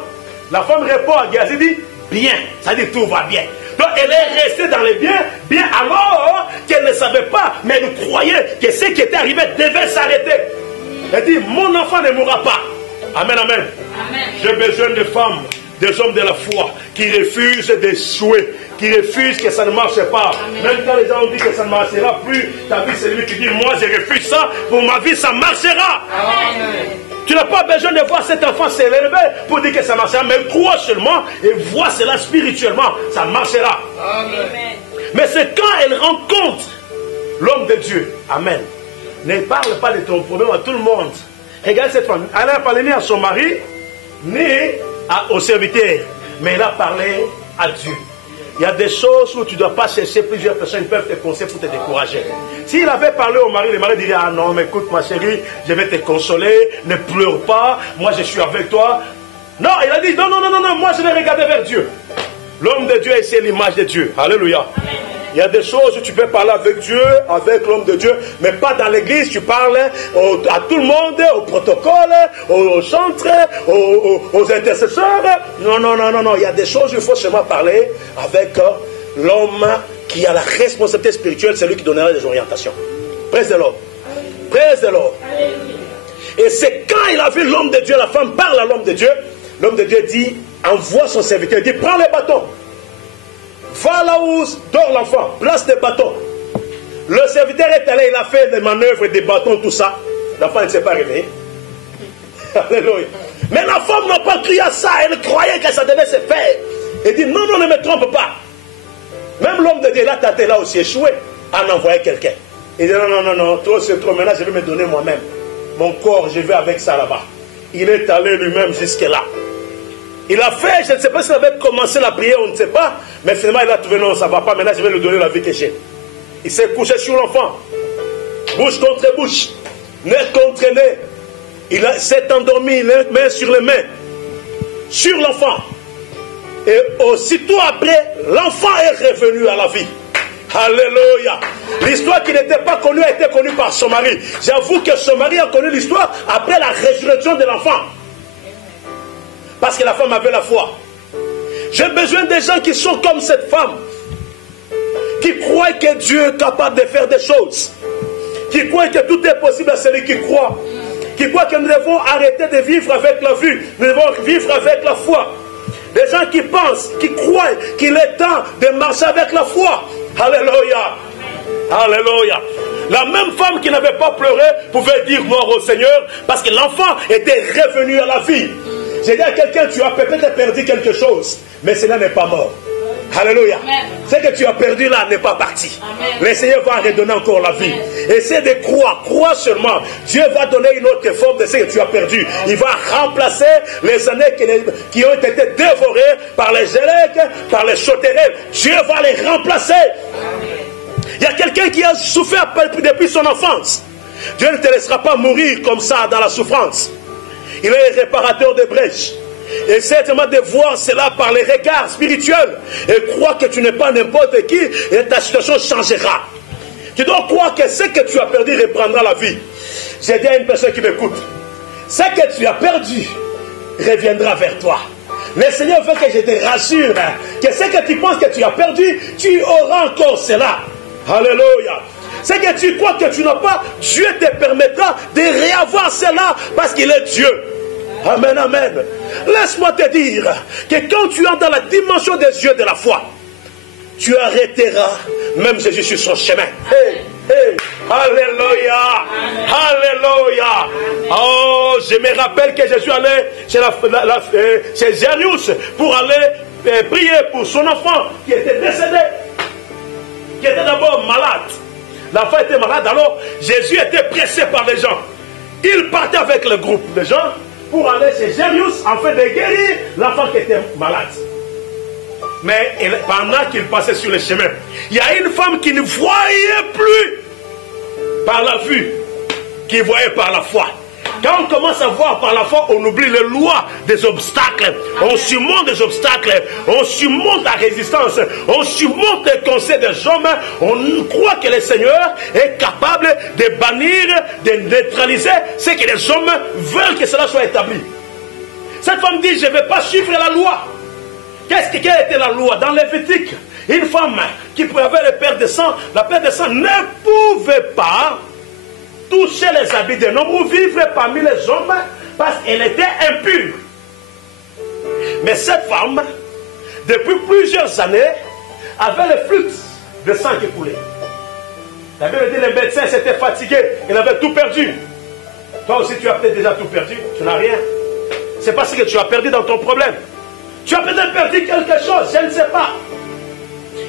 La femme répond à Géasi, dit bien, ça dit tout va bien. Donc elle est restée dans les biens, bien alors qu'elle ne savait pas, mais elle croyait que ce qui était arrivé devait s'arrêter. Elle dit mon enfant ne mourra pas. Amen, amen. J'ai besoin de femmes, des hommes de la foi qui refusent d'échouer, qui refusent que ça ne marche pas. Amen. Même quand les gens ont dit que ça ne marchera plus, ta vie c'est lui qui dit moi je refuse ça, pour ma vie ça marchera. Amen. Tu n'as pas besoin de voir cet enfant s'élever pour dire que ça marchera, mais crois seulement et vois cela spirituellement, ça marchera. Amen. Mais c'est quand elle rencontre l'homme de Dieu. Amen. Ne parle pas de ton problème à tout le monde. Regarde cette femme. Elle n'a parlé ni à son mari, ni au serviteur, mais elle a parlé à Dieu. Il y a des choses où tu ne dois pas chercher, plusieurs personnes peuvent te conseiller pour te décourager. S'il avait parlé au mari, le mari dirait ah non, mais écoute ma chérie, je vais te consoler, ne pleure pas, moi je suis avec toi. Non, il a dit non, moi je vais regarder vers Dieu. L'homme de Dieu, c'est l'image de Dieu. Alléluia. Amen. Il y a des choses où tu peux parler avec Dieu, avec l'homme de Dieu, mais pas dans l'église. Tu parles à tout le monde, au protocole, aux chantres, aux intercesseurs. Non. Il y a des choses où il faut seulement parler avec l'homme qui a la responsabilité spirituelle, c'est lui qui donnera des orientations. Praise the Lord. Praise the Lord. Et c'est quand il a vu l'homme de Dieu, la femme parle à l'homme de Dieu dit, envoie son serviteur, il dit, prends les bâtons. Va là où dort l'enfant, place des bâtons. Le serviteur est allé, il a fait des manœuvres, des bâtons, tout ça. L'enfant ne s'est pas réveillé. Alléluia. Mais la femme n'a pas cru à ça, elle croyait que ça devait se faire. Elle dit, non, ne me trompe pas. Même l'homme de Dieu, là, t'as là aussi échoué à en envoyer quelqu'un. Il dit, non, toi c'est trop, maintenant je vais me donner moi-même. Mon corps, je vais avec ça là-bas. Il est allé lui-même jusque-là. Il a fait, je ne sais pas s'il avait commencé la prière, on ne sait pas, mais finalement il a trouvé, non, ça ne va pas, maintenant je vais lui donner la vie que j'ai. Il s'est couché sur l'enfant, bouche contre bouche, nez contre nez. Il s'est endormi, les mains sur les mains, sur l'enfant. Et aussitôt après, l'enfant est revenu à la vie. Alléluia. L'histoire qui n'était pas connue a été connue par son mari. J'avoue que son mari a connu l'histoire après la résurrection de l'enfant. Parce que la femme avait la foi. J'ai besoin des gens qui sont comme cette femme. Qui croient que Dieu est capable de faire des choses. Qui croient que tout est possible à celui qui croit. Qui croient que nous devons arrêter de vivre avec la vue. Nous devons vivre avec la foi. Des gens qui pensent, qui croient qu'il est temps de marcher avec la foi. Alléluia. Alléluia. La même femme qui n'avait pas pleuré pouvait dire mort au Seigneur parce que l'enfant était revenu à la vie. J'ai dit à quelqu'un, tu as peut-être perdu quelque chose, mais cela n'est pas mort. Alléluia. Ce que tu as perdu là n'est pas parti. Amen. Le Seigneur va redonner encore la vie. Essaie de croire, crois seulement. Dieu va donner une autre forme de ce que tu as perdu. Il va remplacer les années qui ont été dévorées par les élèves, par les sauterelles. Dieu va les remplacer. Amen. Il y a quelqu'un qui a souffert depuis son enfance. Dieu ne te laissera pas mourir comme ça dans la souffrance. Il est le réparateur des brèches. Et certainement de voir cela par les regards spirituels. Et crois que tu n'es pas n'importe qui et ta situation changera. Tu dois croire que ce que tu as perdu reprendra la vie. J'ai dit à une personne qui m'écoute. Ce que tu as perdu reviendra vers toi. Le Seigneur veut que je te rassure que ce que tu penses que tu as perdu, tu auras encore cela. Alléluia. C'est que tu crois que tu n'as pas, Dieu te permettra de réavoir cela parce qu'il est Dieu. Amen, amen. Laisse-moi te dire que quand tu entres dans la dimension des yeux de la foi, tu arrêteras même Jésus sur son chemin. Hey, hey. Alléluia. Alléluia. Oh, je me rappelle que je suis allé chez Jairus pour aller prier pour son enfant qui était décédé, qui était d'abord malade. L'enfant était malade, alors Jésus était pressé par les gens. Il partait avec le groupe de gens pour aller chez Jairus afin de guérir l'enfant qui était malade. Mais pendant qu'il passait sur le chemin, il y a une femme qui ne voyait plus par la vue, qui voyait par la foi. Quand on commence à voir par la foi, on oublie les lois des obstacles. On surmonte des obstacles. On surmonte la résistance. On surmonte les conseils des hommes. On croit que le Seigneur est capable de bannir, de neutraliser ce que les hommes veulent que cela soit établi. Cette femme dit, je ne vais pas suivre la loi. Quelle était la loi? Dans Lévitique, une femme qui avait le père de sang, la père de sang ne pouvait pas toucher les habits d'un homme ou vivre parmi les hommes parce qu'elle était impure. Mais cette femme, depuis plusieurs années, avait le flux de sang qui coulait. La Bible dit que le médecin s'était fatigué, il avait tout perdu. Toi aussi, tu as peut-être déjà tout perdu, tu n'as rien. C'est parce que tu as perdu dans ton problème. Tu as peut-être perdu quelque chose, je ne sais pas.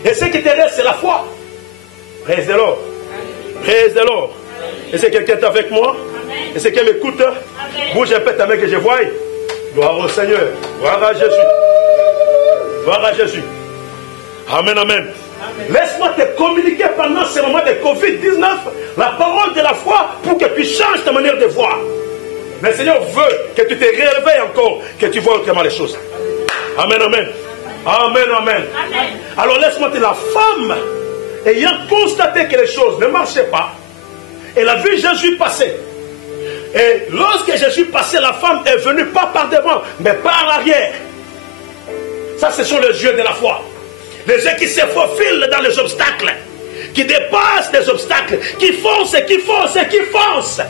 Et ce qui te reste, c'est la foi. Praise the Lord. Praise the Lord. Et c'est quelqu'un est avec moi? Et c'est quelqu'un m'écoute? Bouge un peu ta main que je voie. Gloire au Seigneur. Gloire à Jésus. Gloire à Jésus. Amen, amen. Laisse-moi te communiquer pendant ce moment de Covid-19 la parole de la foi pour que tu changes ta manière de voir. Le Seigneur veut que tu te réveilles encore, que tu vois autrement les choses. Amen, amen. Amen, amen. Amen. Alors laisse-moi te dire, la femme, ayant constaté que les choses ne marchaient pas, elle a vu Jésus passer. Et lorsque Jésus passait, la femme est venue pas par devant, mais par l'arrière. Ça, ce sont les yeux de la foi. Les yeux qui se faufilent dans les obstacles, qui dépassent les obstacles, qui foncent et qui foncent et qui foncent.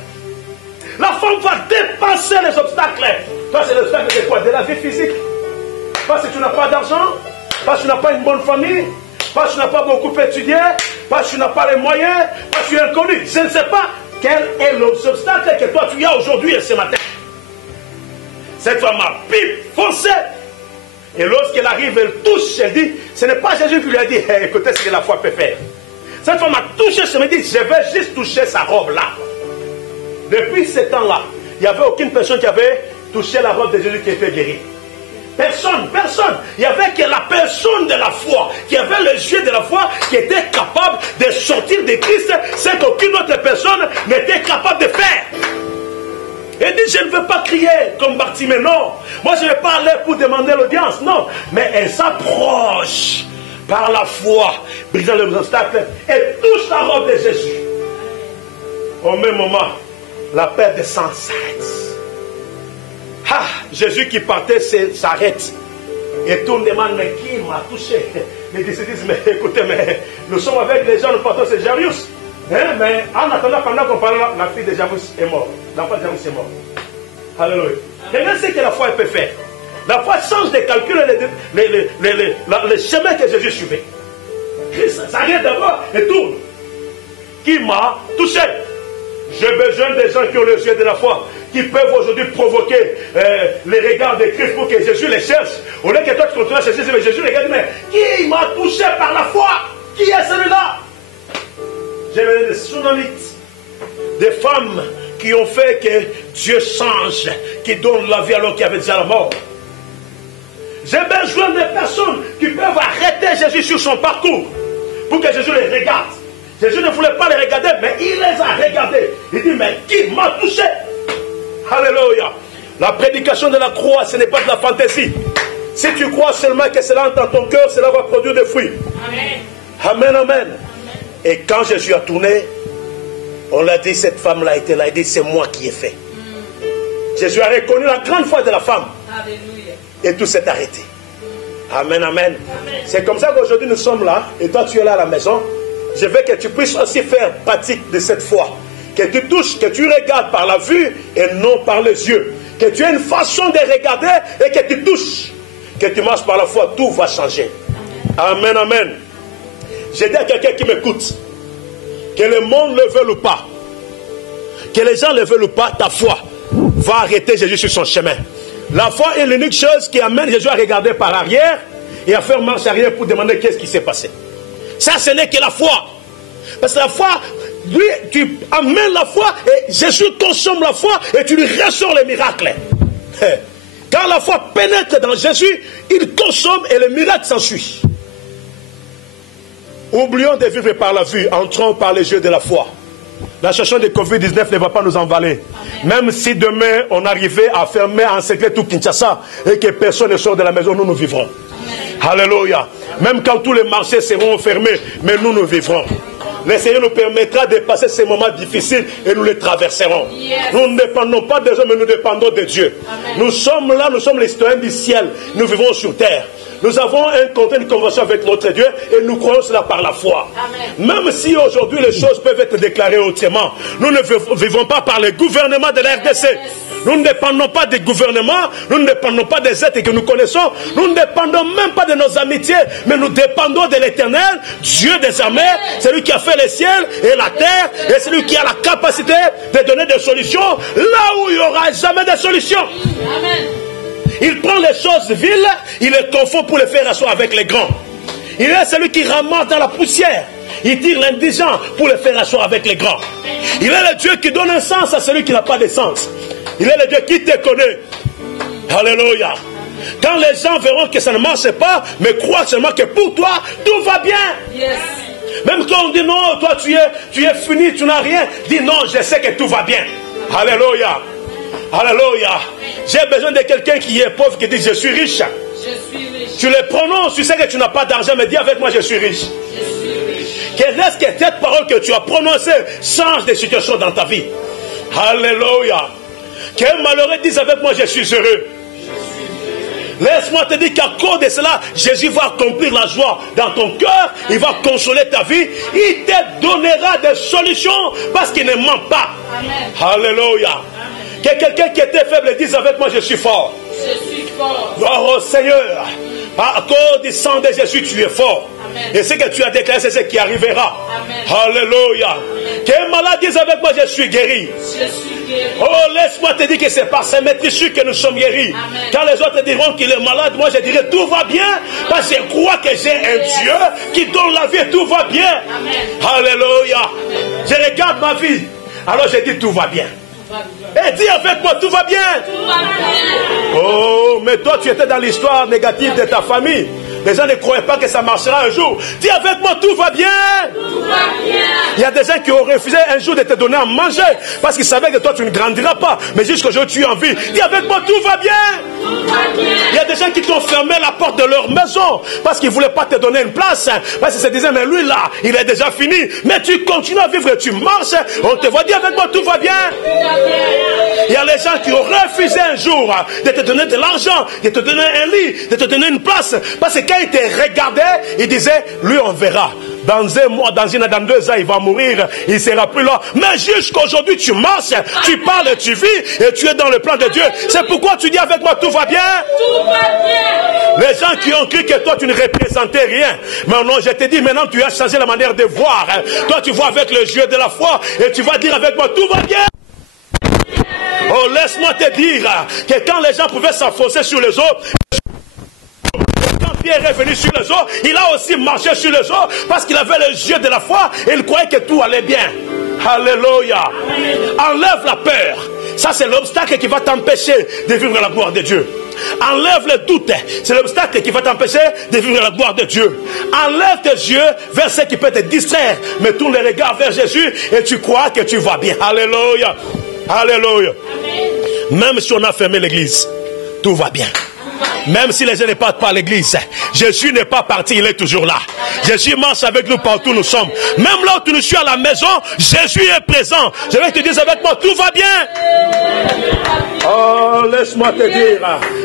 La femme va dépasser les obstacles. Toi, c'est l'obstacle de quoi? De la vie physique. Parce que tu n'as pas d'argent, parce que tu n'as pas une bonne famille, parce que tu n'as pas beaucoup étudié, parce que tu n'as pas les moyens, parce que tu es inconnu. Je ne sais pas quel est l'obstacle que toi tu as aujourd'hui et ce matin. Cette femme a foncé. Et lorsqu'elle arrive, elle touche, elle dit, ce n'est pas Jésus qui lui a dit, hey, écoutez ce que la foi peut faire. Cette femme a touché, elle me dit, je vais juste toucher sa robe là. Depuis ce temps-là, il n'y avait aucune personne qui avait touché la robe de Jésus qui était guérie. Personne, personne. Il n'y avait que la personne de la foi, qui avait les yeux de la foi, qui était capable de sortir de Christ, ce qu'aucune autre personne n'était capable de faire. Elle dit, je ne veux pas crier comme Bartimée, non. Moi, je ne vais pas aller pour demander l'audience, non. Mais elle s'approche par la foi, brisant les obstacles, et touche la robe de Jésus. Au même moment, la perte de sang s'arrête. Ah, Jésus qui partait s'arrête. Et tout le monde demande, mais qui m'a touché? Les disciples disent, mais écoutez, mais nous sommes avec les gens, nous partons c'est Jairus. Hein, mais en attendant, pendant qu'on parle, la fille de Jairus est morte. L'enfant de Jairus est mort. Alléluia. Quelqu'un sait que la foi peut faire. La foi change de calculer les chemins que Jésus suivait. Ça s'arrête d'abord et tourne. Qui m'a touché? J'ai besoin des gens qui ont les yeux de la foi, qui peuvent aujourd'hui provoquer les regards de Christ pour que Jésus les cherche. Au lieu que toi tu continues à chercher, mais Jésus regarde, mais qui m'a touché par la foi? Qui est celui-là? J'ai vu des tsunamites, des femmes qui ont fait que Dieu change, qui donnent la vie alors qu'il y avait déjà la mort. J'ai besoin de personnes qui peuvent arrêter Jésus sur son parcours pour que Jésus les regarde. Jésus ne voulait pas les regarder, mais il les a regardés. Il dit, mais qui m'a touché? Alléluia. La prédication de la croix, ce n'est pas de la fantaisie. Si tu crois seulement que cela entre dans ton cœur, cela va produire des fruits. Amen. Amen, amen. Et quand Jésus a tourné, on l'a dit, cette femme-là était là. Il dit, c'est moi qui ai fait. Jésus a reconnu la grande foi de la femme. Alléluia. Et tout s'est arrêté. Amen, amen. C'est comme ça qu'aujourd'hui nous sommes là. Et toi, tu es là à la maison. Je veux que tu puisses aussi faire pratique de cette foi. Que tu touches, que tu regardes par la vue et non par les yeux. Que tu aies une façon de regarder et que tu touches. Que tu marches par la foi, tout va changer. Amen, amen. J'ai dit à quelqu'un qui m'écoute, que le monde le veuille ou pas, que les gens le veulent ou pas, ta foi va arrêter Jésus sur son chemin. La foi est l'unique chose qui amène Jésus à regarder par arrière et à faire marche arrière pour demander qu'est-ce qui s'est passé. Ça, ce n'est que la foi. Parce que la foi, lui, tu amènes la foi et Jésus consomme la foi et tu lui ressors les miracles. Quand la foi pénètre dans Jésus, il consomme et le miracle s'ensuit. Oublions de vivre par la vue, entrons par les yeux de la foi. La situation de Covid-19 ne va pas nous envaler. Même si demain on arrivait à fermer, à encercler tout Kinshasa et que personne ne sort de la maison, nous vivrons. Alléluia. Même quand tous les marchés seront fermés, mais nous vivrons. Le Seigneur nous permettra de passer ces moments difficiles et nous les traverserons. Nous ne dépendons pas des hommes, mais nous dépendons de Dieu. Nous sommes là, nous sommes les citoyens du ciel. Nous vivons sur terre. Nous avons un contrat, une convention avec notre Dieu et nous croyons cela par la foi. Amen. Même si aujourd'hui les choses peuvent être déclarées autrement, nous ne vivons pas par le gouvernement de la RDC. Nous ne dépendons pas des gouvernements, nous ne dépendons pas des êtres que nous connaissons, nous ne dépendons même pas de nos amitiés, mais nous dépendons de l'Éternel, Dieu des armées, celui qui a fait les ciels et la terre, et celui qui a la capacité de donner des solutions là où il n'y aura jamais de solution. Amen. Il prend les choses viles, il les confond pour les faire asseoir avec les grands. Il est celui qui ramasse dans la poussière. Il tire l'indigent pour les faire asseoir avec les grands. Il est le Dieu qui donne un sens à celui qui n'a pas de sens. Il est le Dieu qui te connaît. Alléluia. Quand les gens verront que ça ne marche pas, mais crois seulement que pour toi, tout va bien. Yes. Même quand on dit non, toi tu es fini, tu n'as rien. Dis non, je sais que tout va bien. Alléluia. Alléluia. J'ai besoin de quelqu'un qui est pauvre, qui dit je suis riche. Je suis riche. Tu le prononces, tu sais que tu n'as pas d'argent, mais dis avec moi je suis riche. Je suis riche. Qu'est-ce que cette parole que tu as prononcée change des situations dans ta vie. Alléluia. Qu'un malheureux dise avec moi je suis heureux. Laisse-moi te dire qu'à cause de cela, Jésus va accomplir la joie dans ton cœur. Il va consoler ta vie. Il te donnera des solutions parce qu'il ne ment pas. Amen. Alléluia. Que quelqu'un qui était faible dise avec moi je suis fort. Je suis fort. Gloire au Seigneur. À cause du sang de Jésus, tu es fort. Amen. Et ce que tu as déclaré, c'est ce qui arrivera. Amen. Alléluia. Qu'un malade dise avec moi je suis guéri. Je suis guéri. Oh, laisse-moi te dire que c'est par ces maîtrises que nous sommes guéris. Amen. Quand les autres diront qu'il est malade, moi je dirai tout va bien. Parce que je crois que j'ai un Dieu qui donne la vie et tout va bien. Amen. Alléluia. Amen. Je regarde ma vie. Alors je dis tout va bien. Et dis avec moi, tout va bien. Tout va bien. Oh, mais toi tu étais dans l'histoire négative de ta famille. Les gens ne croyaient pas que ça marchera un jour. Dis avec moi, tout va bien. Tout va bien. Il y a des gens qui ont refusé un jour de te donner à manger parce qu'ils savaient que toi tu ne grandiras pas. Mais jusqu'aujourd'hui tu as envie. Dis avec moi, tout va bien. Tout va bien. Il y a des gens qui t'ont fermé la porte de leur maison parce qu'ils ne voulaient pas te donner une place. Parce qu'ils se disaient, mais lui là, il est déjà fini. Mais tu continues à vivre et tu marches. On te voit, dis avec moi, tout va bien. Il y a les gens qui ont refusé un jour de te donner de l'argent, de te donner un lit, de te donner une place. Parce que quand ils te regardaient, ils disaient, lui on verra. Dans un mois, dans 2 ans, il va mourir, il ne sera plus là. Mais jusqu'aujourd'hui, tu marches, tu parles, tu vis et tu es dans le plan de Dieu. C'est pourquoi tu dis avec moi, tout va bien. Tout va bien. Les gens qui ont cru que toi, tu ne représentais rien. Mais non, je te dis, maintenant, tu as changé la manière de voir. Toi, tu vois avec le yeux de la foi et tu vas dire avec moi, tout va bien. Oh, laisse-moi te dire que quand les gens pouvaient s'enfoncer sur les eaux, quand Pierre est venu sur les eaux, il a aussi marché sur les eaux parce qu'il avait les yeux de la foi et il croyait que tout allait bien. Alléluia. Enlève la peur. Ça, c'est l'obstacle qui va t'empêcher de vivre la gloire de Dieu. Enlève le doute. C'est l'obstacle qui va t'empêcher de vivre la gloire de Dieu. Enlève tes yeux vers ce qui peut te distraire. Mais tourne les regards vers Jésus et tu crois que tu vas bien. Alléluia. Alléluia. Même si on a fermé l'église, tout va bien. Même si les gens ne partent pas à l'église, Jésus n'est pas parti, il est toujours là. Jésus marche avec nous partout où nous sommes. Même là où tu nous suis à la maison, Jésus est présent. Je vais te dire avec moi, tout va bien. Oh, laisse-moi te dire,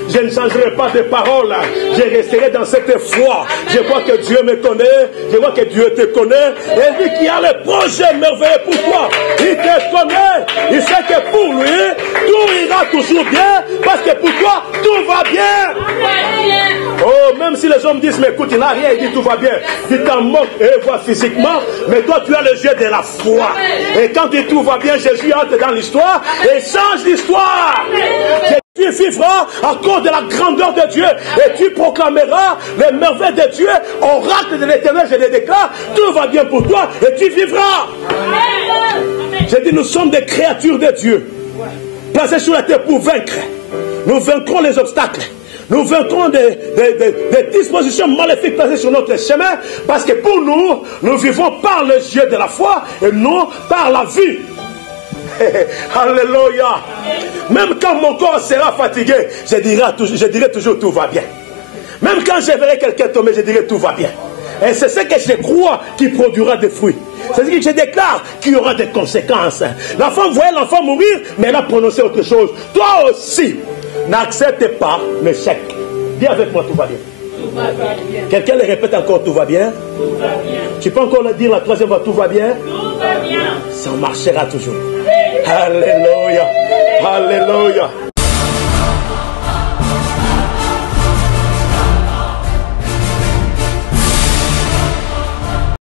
je ne changerai pas de parole. Je resterai dans cette foi. Je vois que Dieu me connaît, je vois que Dieu te connaît. Et lui qui a le projet merveilleux pour toi, il te connaît. Il sait que pour lui, tout ira toujours bien, parce que pour toi, tout va bien. Oh, même si les hommes disent, mais écoute, il n'a rien, il dit tout va bien. Tu t'en moques et vois physiquement, mais toi tu as les yeux de la foi. Et quand il tout va bien, Jésus entre dans l'histoire et change l'histoire. Tu vivras à cause de la grandeur de Dieu et tu proclameras les merveilles de Dieu, oracle de l'Éternel, je les déclare, tout va bien pour toi et tu vivras. J'ai dit, nous sommes des créatures de Dieu, placées sur la terre pour vaincre. Nous vaincrons les obstacles. Nous vaincrons des dispositions maléfiques placées sur notre chemin, parce que pour nous, nous vivons par le jeu de la foi et non par la vue. Alléluia. Même quand mon corps sera fatigué, je dirai toujours tout va bien. Même quand je verrai quelqu'un tomber, je dirai tout va bien. Et c'est ce que je crois qui produira des fruits. C'est ce que je déclare qu'il y aura des conséquences. L'enfant voyait l'enfant mourir, mais elle a prononcé autre chose. Toi aussi, n'accepte pas l'échec. Dis avec moi, tout va bien. Tout va bien. Quelqu'un le répète encore, tout va bien. Tout va bien. Tu peux encore le dire la troisième fois, tout va bien. Tout va bien. Ça marchera toujours. Alléluia. Alléluia.